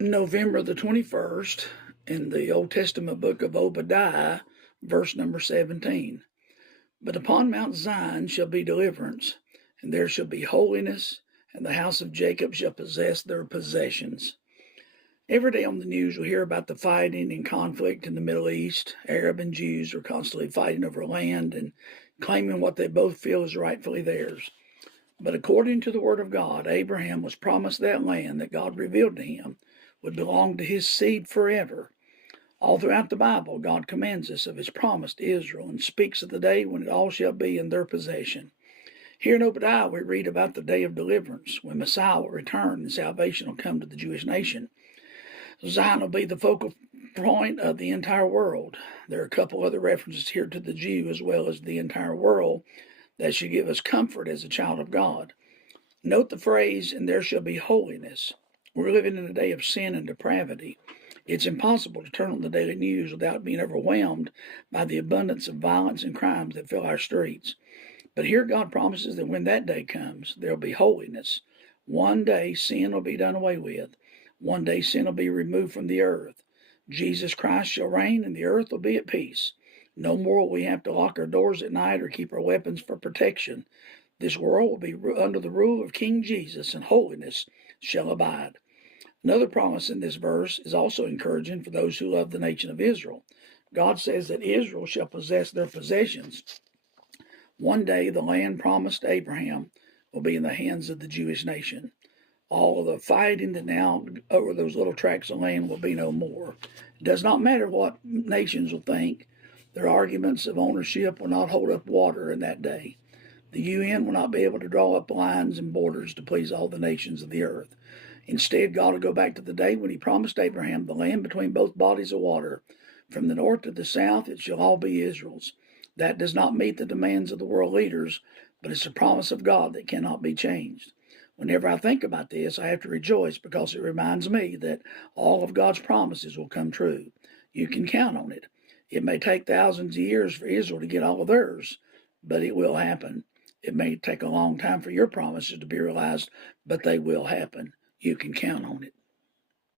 November the 21st, in the Old Testament book of Obadiah, verse number 17. But upon Mount Zion shall be deliverance, and there shall be holiness, and the house of Jacob shall possess their possessions. Every day on the news we hear about the fighting and conflict in the Middle East. Arab and Jews are constantly fighting over land and claiming what they both feel is rightfully theirs. But according to the Word of God, Abraham was promised that land that God revealed to him would belong to his seed forever. All throughout the Bible, God commands us of his promise to Israel and speaks of the day when it all shall be in their possession. Here in Obadiah, we read about the day of deliverance, when Messiah will return and salvation will come to the Jewish nation. Zion will be the focal point of the entire world. There are a couple other references here to the Jew as well as the entire world that should give us comfort as a child of God. Note the phrase, and there shall be holiness. We're living in a day of sin and depravity. It's impossible to turn on the daily news without being overwhelmed by the abundance of violence and crimes that fill our streets. But here God promises that when that day comes, there will be holiness. One day sin will be done away with. One day sin will be removed from the earth. Jesus Christ shall reign and the earth will be at peace. No more will we have to lock our doors at night or keep our weapons for protection. This world will be under the rule of King Jesus, and holiness shall abide. Another promise in this verse is also encouraging for those who love the nation of Israel. God says that Israel shall possess their possessions. One day the land promised to Abraham will be in the hands of the Jewish nation. All of the fighting that now over those little tracts of land will be no more. It does not matter what nations will think. Their arguments of ownership will not hold up water in that day. The UN will not be able to draw up lines and borders to please all the nations of the earth. Instead, God will go back to the day when he promised Abraham the land between both bodies of water. From the north to the south, it shall all be Israel's. That does not meet the demands of the world leaders, but it's a promise of God that cannot be changed. Whenever I think about this, I have to rejoice because it reminds me that all of God's promises will come true. You can count on it. It may take thousands of years for Israel to get all of theirs, but it will happen. It may take a long time for your promises to be realized, but they will happen. You can count on it.